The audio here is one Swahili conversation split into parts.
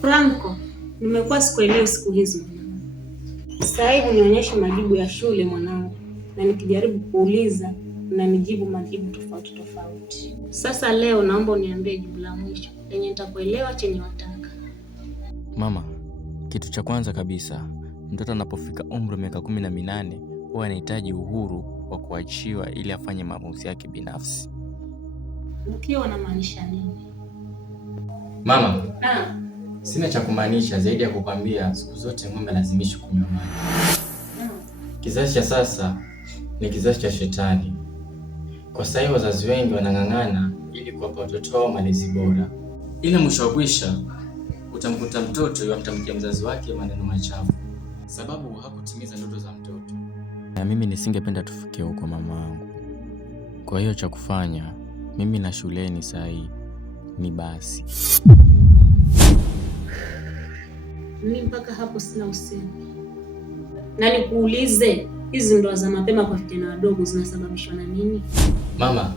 Franco, nimekuwa sikuelewi siku hizi mwanangu. Sasa hivi unionyeshe majibu ya shule mwanangu, na nikijaribu kuuliza unanijibu majibu tofauti tofauti. Sasa leo naomba uniambie jibu la mwisho lenye nitakuelewa chenye wataka. Mama, kitu cha kwanza kabisa, mtoto anapofika umri wa miaka 18 huwa anahitaji uhuru wa kuachiwa ili afanye maamuzi yake binafsi. Ukiwa unamaanisha nini? Mama, sina cha kumaanisha zaidi ya kukwambia siku zote ng'ombe lazimishi kunywa maji. Kizazi cha sasa ni kizazi cha shetani. Kwa sasa wazazi wengi wanang'ang'ana ili kuwapa watoto wao malezi bora. Ila mwisho wa kwisha utamkuta mtoto yamtamkia mzazi wake maneno machafu sababu hakutimiza ndoto za mtoto. Na mimi nisingependa tufikie huko mama wangu. Kwa hiyo cha kufanya mimi na shuleni saa hii ni basi. Mimi mpaka hapo sina usemi. Na nikuulize, hizi ndoa za mapema kwa vijana wadogo zinasababishwa na nini? Mama,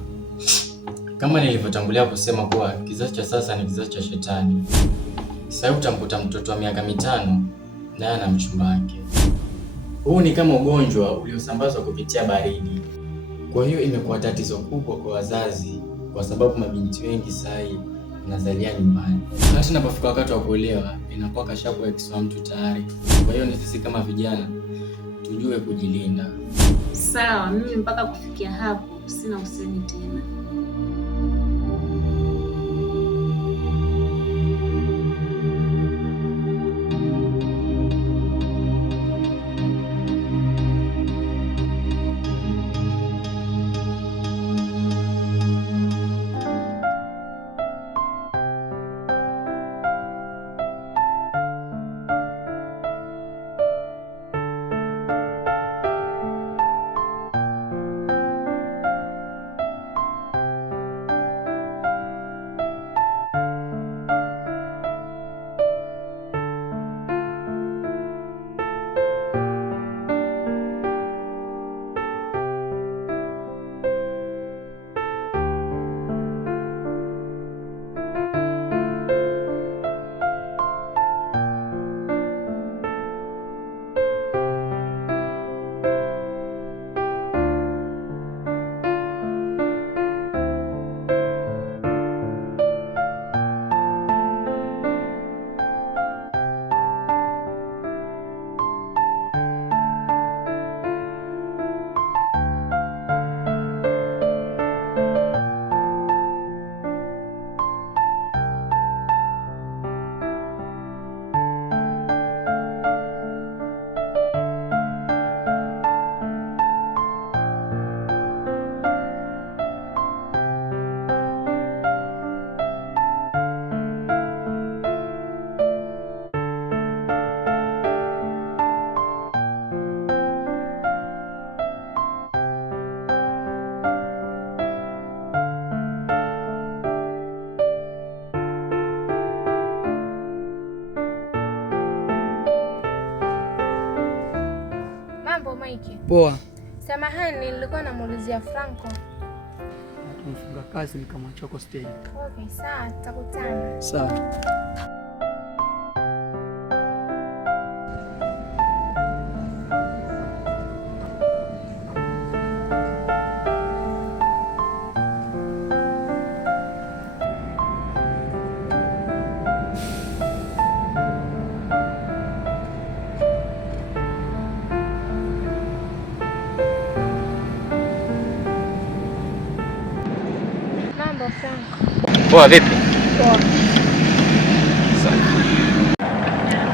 kama nilivyotangulia kusema kuwa kizazi cha sasa ni kizazi cha shetani. Sasa utamkuta mtoto wa miaka 5 naye ana mchumba wake. Huu ni kama ugonjwa uliosambazwa kupitia baridi. Kwa hiyo imekuwa tatizo kubwa kwa wazazi kwa sababu mabinti wengi sasa wanazalia nyumbani. Hata inapofika wakati wa kuolewa inakuwa kashakuwa ex wa mtu tayari. Kwa hiyo ni sisi kama vijana tujue kujilinda. Sawa, mimi mpaka kufikia hapo sina usemi tena. Mike. Poa. Samahani, nilikuwa namuulizia Franco. Tumefunga kazi ni kama choko stage. Okay, sawa, tutakutana. Sawa. Poa vipi? Poa.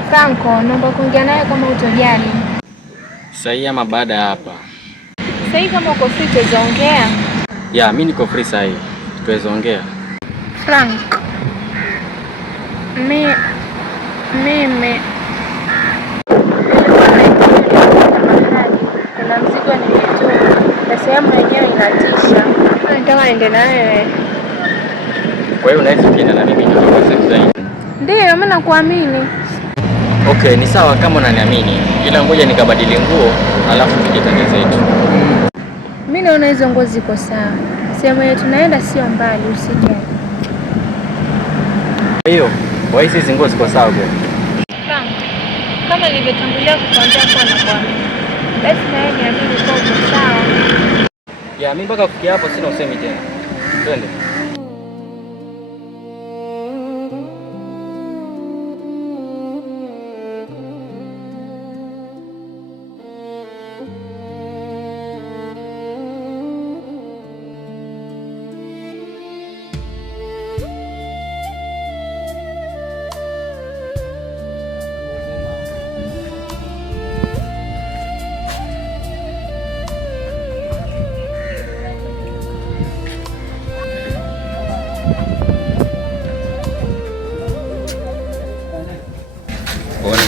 Franco, naomba kuongea naye kama utojali. Sasa ama baada ya hapa? Sasa kama uko free tuweza ongea? Ya, mimi niko free sasa tuweza ongea. Frank. Mimi kuna mzigo nimetoa na sehemu yenyewe inatisha. Nataka niende na wewe. Kwa hiyo unaweza kwenda na mimi ndio zaidi. Ndio, mimi nakuamini. Okay, ni sawa kama unaniamini. Ila ngoja nikabadili nguo alafu tuje kwenye zetu. Mimi naona hizo nguo ziko sawa. Sehemu yetu tunaenda sio mbali, usijali. Hiyo Wahisi hizi nguo ziko sawa kweli? Frank, kama nilivyotangulia kukuambia kwa na kuamini, basi na wewe niamini kwa uko sawa. Ya, mimi mpaka kufikia hapo sina usemi tena. Twende.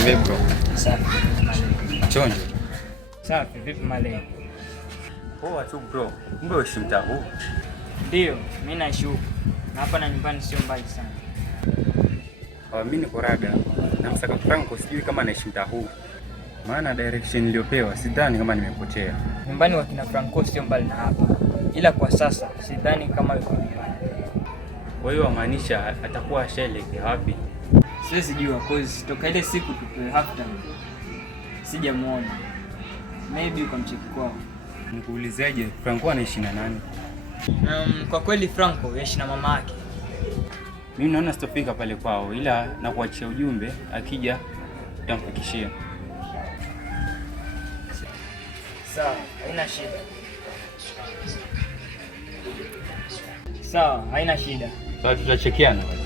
Vipi bro? Safi. Chonjo. Safi, vipi Malay? Poa tu bro. Kumbe uishi mtaa huu? Ndio, mimi naishi huku. Na hapa na nyumbani sio mbali sana. Mimi niko Raga. Na msaka Franco sijui kama anaishi mtaa huu. Maana direction niliyopewa sidhani kama nimepotea. Nyumbani wa kina Franco sio mbali na hapa. Ila kwa sasa sidhani kama yuko nyumbani. Kwa hiyo amaanisha atakuwa ashaelekea wapi? Siwezi jua cause toka ile siku tupewe half time. Sijamuona. Maybe yuko mcheki kwao. Nikuulizeje, Franco anaishi na nani? Kwa kweli Franco yaishi na mama yake. Mimi naona sitofika pale kwao, ila nakuachia ujumbe, akija utamfikishia. Sawa, haina shida. Sawa, haina shida. Sawa, tutachekiana basi.